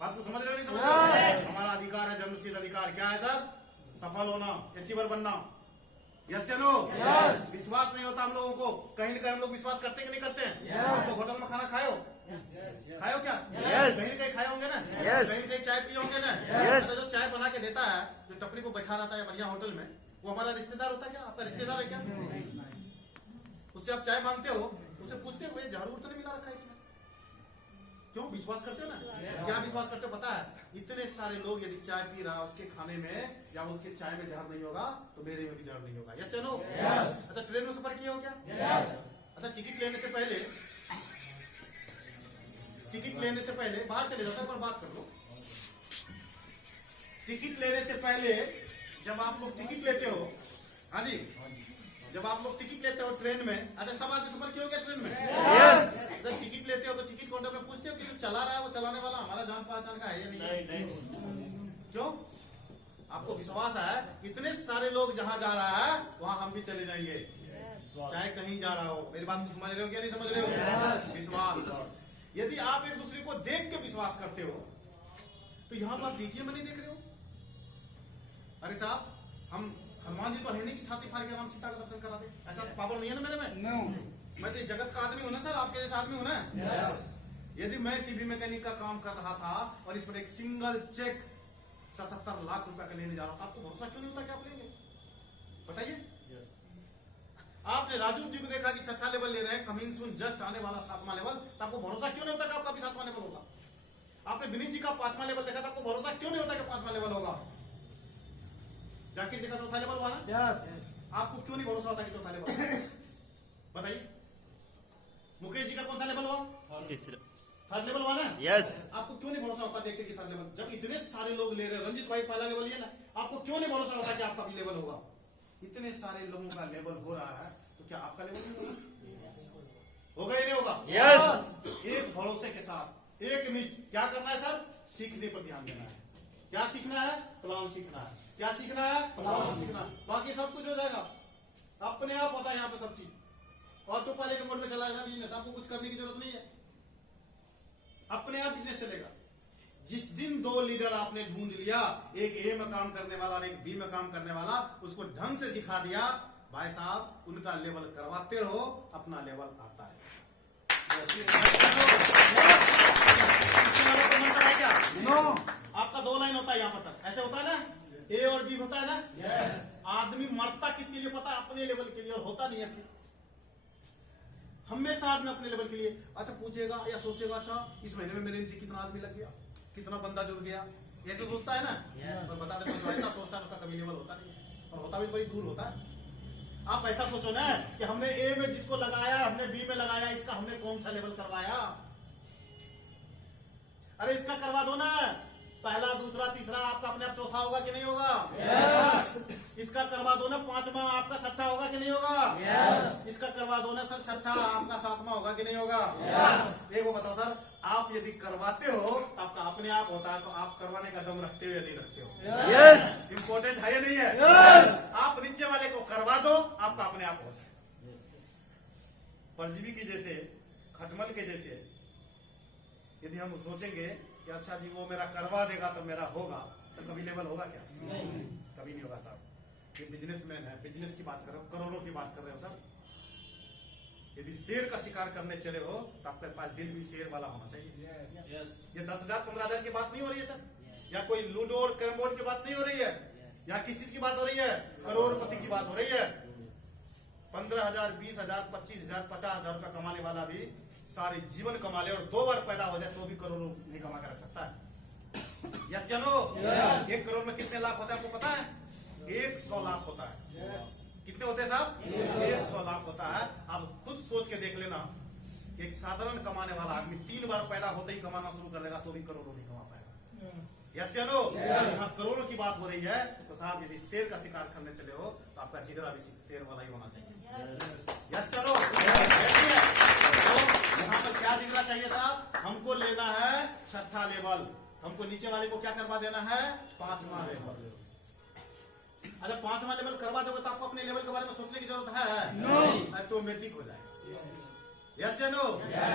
बात को समझ रहे हो नहीं समझ रहे? हमारा अधिकार है, जन्मसिद्ध अधिकार क्या है सर? सफल होना, अचीवर बनना। यस या नो? विश्वास नहीं होता हम लोगों को, कहीं ना कहीं हम लोग विश्वास करते कि नहीं करते हैं? आप तो होटल में खाना खाए हो, खाए हो क्या? कहीं ना कहीं खाए होंगे ना, कहीं ना कहीं चाय पिए होंगे ना। तो जो चाय बना के देता है, जो टपरी पर बैठा रहता है बढ़िया होटल में, वो हमारा रिश्तेदार होता है क्या? आपका रिश्तेदार है क्या? उससे आप चाय मांगते हो, उससे पूछते हो भाई झाड़ू तो नहीं मिला रखा है इसमें? क्यों? विश्वास करते हो ना? क्या विश्वास करते हो पता है? इतने सारे लोग यदि चाय पी रहा उसके खाने में या उसके चाय में जहर नहीं होगा तो मेरे में भी जहर नहीं होगा। यस या नो? अच्छा, ट्रेन में सफर किया हो क्या? अच्छा, टिकट लेने से पहले बाहर चले जाओ सर, पर बात कर लो। टिकट लेने से पहले जब आप लोग टिकट लेते हो, हाँ जी, जब आप लोग टिकट लेते हो ट्रेन में, अच्छा सब आदमी सफर क्यों गया ट्रेन में? जब टिकट लेते हो तो टिकट काउंटर में पूछते हो कि जो चला रहा है वो चलाने वाला हमारा जान पहचान का है या नहीं? क्यों? आपको विश्वास है इतने सारे लोग जहां जा रहा है वहां हम भी चले जाएंगे, चाहे कहीं जा रहा हो। मेरी बात को समझ रहे हो क्या नहीं समझ रहे हो? विश्वास। यदि आप एक दूसरे को देख के विश्वास करते हो तो यहां पर आप डीजे में नहीं देख रहे हो? अरे साहब, हम हनुमान जी तो है नहीं कि छाती फाड़ के राम सीता का दर्शन करा दे, ऐसा पावर नहीं है ना मेरे में। मैं तो इस जगत का आदमी हूं ना सर, आपके जैसा आदमी हूं ना। यदि मैं टीवी मैकेनिक का काम कर रहा था और इस पर एक सिंगल चेक 77 लाख रुपए का लेने जा रहा था, आपको भरोसा क्यों नहीं होता कि आप लेंगे? बताइए। आपने राजू जी को देखा कि 6ठा लेवल ले रहे हैं, कमिंग सून जस्ट आने वाला 7वां लेवल, तो आपको भरोसा क्यों नहीं होता कि आपका भी 7वां लेवल होगा? आपने विनीत जी का 5वां लेवल देखा था, आपको भरोसा क्यों नहीं होता कि 5वां लेवल होगा? जाकिर जी का 4था लेवल हुआ ना, आपको क्यों नहीं भरोसा होता कि 4था लेवल? बताइए। मुकेश जी का कौन सा लेवल हुआ? थर्ड लेवल हुआ ना। यस। आपको क्यों नहीं भरोसा होता देखते कि थर्ड लेवल, जब इतने सारे लोग ले रहे हैं? रंजित भाई पहला लेवल ये ना, आपको क्यों नहीं भरोसा होता कि आपका भी लेवल होगा? इतने सारे लोगों का लेवल हो रहा है तो क्या आपका लेवल होगा या नहीं होगा? यस। एक भरोसे के साथ, एक निष्ठ। क्या करना है सर? सीखने पर ध्यान देना है। क्या सीखना है? प्लान सीखना है। क्या सीखना है? प्लान सीखना। बाकी सब कुछ हो जाएगा, अपने आप होता है यहाँ पे सब चीज। ऑटो पायलट मोड में चला जाएगा बिजनेस, आपको कुछ करने की जरूरत नहीं है, अपने आप बिजनेस चलेगा। जिस दिन 2 लीडर आपने ढूंढ लिया, एक ए में काम करने वाला और एक बी में काम करने वाला, उसको ढंग से सिखा दिया, भाई साहब उनका लेवल करवाते रहो, अपना लेवल आता है। क्या आपका 2 लाइन होता है यहाँ पर सर, ऐसे होता है ना, ए और बी होता है ना। आदमी मरता किसके लिए पता? अपने लेवल के लिए, और होता नहीं है हमेशा आदमी अपने लेवल के लिए। अच्छा पूछेगा या सोचेगा, अच्छा इस महीने में मेरे नीचे कितना आदमी लग गया, कितना बंदा जुड़ गया, ऐसे सोचता है ना। और बता देते तो ऐसा सोचता है उसका कभी लेवल होता नहीं, और होता भी बड़ी दूर होता है। आप ऐसा सोचो ना कि हमने ए में जिसको लगाया, हमने बी में लगाया, इसका हमने कौन सा लेवल करवाया? अरे इसका करवा दो ना, पहला दूसरा तीसरा आपका अपने आप चौथा होगा कि नहीं होगा? इसका करवा दो ना 5वां, आपका 6ठा होगा कि नहीं होगा? इसका करवा दो ना सर 6ठा, आपका 7वां होगा कि नहीं होगा? एक वो बताओ सर, आप यदि करवाते हो तो आपका अपने आप होता है, तो आप करवाने का दम रखते हो या नहीं रखते हो? इंपॉर्टेंट है या नहीं है? आप नीचे वाले को करवा दो, आपका अपने आप होता है। परजीवी की जैसे, खटमल के जैसे यदि हम सोचेंगे कि अच्छा जी वो मेरा करवा देगा तो मेरा होगा, तो कभी लेवल होगा क्या? कभी नहीं होगा साहब। ये बिजनेसमैन है, बिजनेस की बात कर रहे हो, करोड़ों की बात कर रहे हो सर। यदि शेर का शिकार करने चले हो तो आपके पास दिल भी शेर वाला होना चाहिए। ये 10,000 15,000 की बात नहीं हो रही है सर, या कोई लूडो और कैरम बोर्ड की बात नहीं हो रही है, या किस चीज की बात हो रही है? करोड़पति की बात हो रही है। 15,000 20,000 25,000 50,000 रुपया कमाने वाला भी सारे जीवन कमा ले और 2 बार पैदा हो जाए तो भी करोड़ों नहीं कमा कर रख सकता है। यस या नो? 1 करोड़ में कितने लाख होता है आपको पता है? 100 लाख होता है। कितने होते हैं साहब? 100 लाख होता है। आप खुद सोच के देख लेना, एक साधारण कमाने वाला आदमी 3 बार पैदा होते ही कमाना शुरू कर देगा तो भी करोड़ों नहीं कमा पाएगा। यस या नो? यहाँ करोड़ों की बात हो रही है तो साहब यदि शेर का शिकार करने चले हो तो आपका जिगरा भी शेर वाला ही होना चाहिए। यस या नो? यहाँ पर क्या जिगरा चाहिए साहब? हमको लेना है 6ठा लेवल, हमको नीचे वाले को क्या करवा देना है? 5वां लेवल। अच्छा 5वां लेवल करवा दोगे तो आपको अपने लेवल के बारे में सोचने की जरूरत है? नहीं। ऑटोमेटिक हो जाएगा। यस या नो?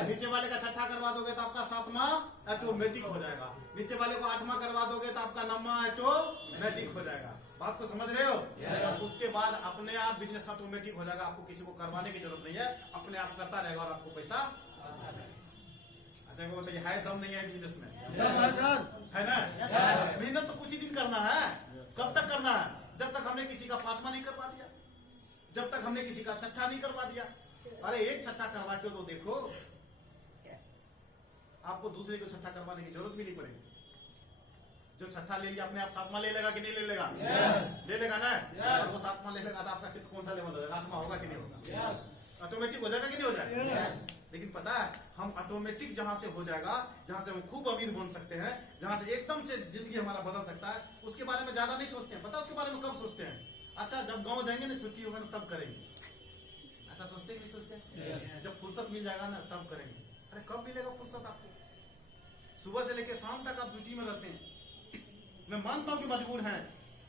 नीचे वाले का छठा करवा दोगे तो आपका सातवां ऑटोमेटिक हो जाएगा, नीचे वाले को आठवां करवा दोगे तो आपका नौवां ऑटोमेटिक हो जाएगा। बात को समझ रहे हो? उसके बाद अपने आप बिजनेस ऑटोमेटिक हो जाएगा, आपको किसी को करवाने की जरूरत नहीं है, अपने आप करता रहेगा और आपको पैसा। अच्छा बताइए, है दम नहीं है बिजनेस में? है ना? मेहनत तो कुछ ही दिन करना है। कब तक करना है? जब तक हमने किसी का पांचवा नहीं करवा दिया, जब तक हमने किसी का छठा नहीं करवा दिया। अरे एक छठा करवा के तो देखो, आपको दूसरे को छठा करवाने की जरूरत भी नहीं पड़ेगी। जो छठा ले लिया अपने आप सातवां ले लेगा कि नहीं ले लेगा? ले लेगा ना? और वो सातवां ले लेगा तो आपका कितना कौन सा लेवल होगा? आठवां होगा कि नहीं होगा? ऑटोमेटिक हो जाएगा कि नहीं हो जाएगा? लेकिन पता है, हम ऑटोमेटिक जहां से हो जाएगा, जहां से हम खूब अमीर बन सकते हैं, जहां से एकदम से जिंदगी हमारा बदल सकता है, उसके बारे में ज्यादा नहीं सोचते हैं। पता उसके बारे में कब सोचते हैं? अच्छा जब गांव जाएंगे ना, छुट्टी होगा ना, तब करेंगे। ऐसा सोचते नहीं सोचते? जब फुर्सत मिल जाएगा ना, तब करेंगे। अरे कब मिलेगा फुर्सत आपको? सुबह से लेकर शाम तक आप ड्यूटी में रहते हैं। मैं मानता हूं कि मजबूर हैं,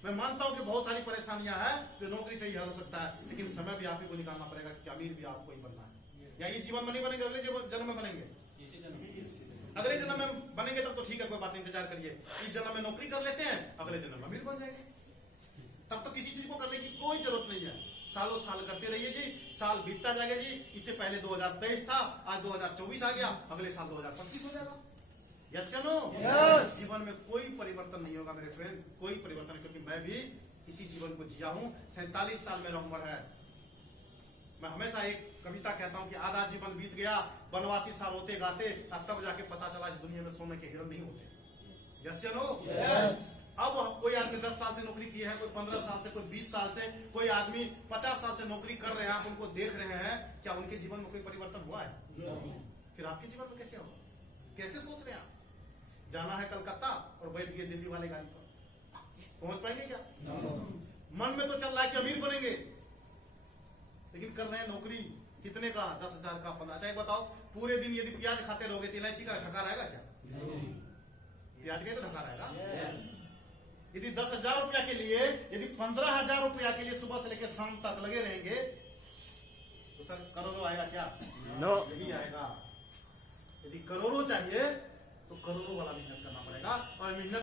मैं मानता हूं कि बहुत सारी परेशानियां हैं, तो नौकरी से ही हल हो सकता है, लेकिन समय भी आप ही को निकालना पड़ेगा कि अमीर भी आपको ही बनना है। या इस जीवन में नहीं बनेंगे, अगले जन्म में बनेंगे। अगले जन्म में बनेंगे तब तो ठीक है, कोई बात नहीं, इंतजार करिए। इस जन्म में नौकरी कर लेते हैं, अगले जन्म में अमीर बन जाएंगे। तब तो किसी चीज को करने की कोई जरूरत नहीं है। सालों साल करते रहिए जी, साल बीतता जाएगा जी। इससे पहले 2023 था, आज 2024 आ गया, अगले साल 2025 हो जाएगा। यस या नो? जीवन में कोई परिवर्तन नहीं होगा मेरे फ्रेंड, कोई परिवर्तन, क्योंकि मैं भी इसी जीवन को जिया हूं। 47 साल मेरा उम्र है। मैं हमेशा एक कविता कहता हूं कि आधा जीवन बीत गया वनवासी साल होते गाते, तब जाके पता चला इस दुनिया में सोने के हिरण नहीं होते। यस या नो? अब कोई आदमी 10 साल से नौकरी किए हैं, कोई 15 साल से, कोई 20 साल से, कोई आदमी 50 साल से नौकरी कर रहे हैं, आप उनको देख रहे हैं, क्या उनके जीवन में कोई परिवर्तन हुआ है? फिर आपके जीवन में कैसे होगा? कैसे सोच रहे हैं आप? जाना है कलकत्ता और बैठ गए दिल्ली वाले गाड़ी पर, पहुंच पाएंगे क्या? मन में तो चल रहा है कि अमीर बनेंगे, लेकिन कर रहे हैं नौकरी कितने का? 10,000 का, 15। अच्छा बताओ, पूरे दिन यदि प्याज खाते रहोगे तो इलायची का ढका रहेगा क्या? प्याज का तो ढका रहेगा। यदि 10,000 रुपया के लिए, यदि 15,000 रुपया के लिए सुबह से लेकर शाम तक लगे रहेंगे, तो सर करोड़ों आएगा क्या? नो, यही आएगा। यदि करोड़ों चाहिए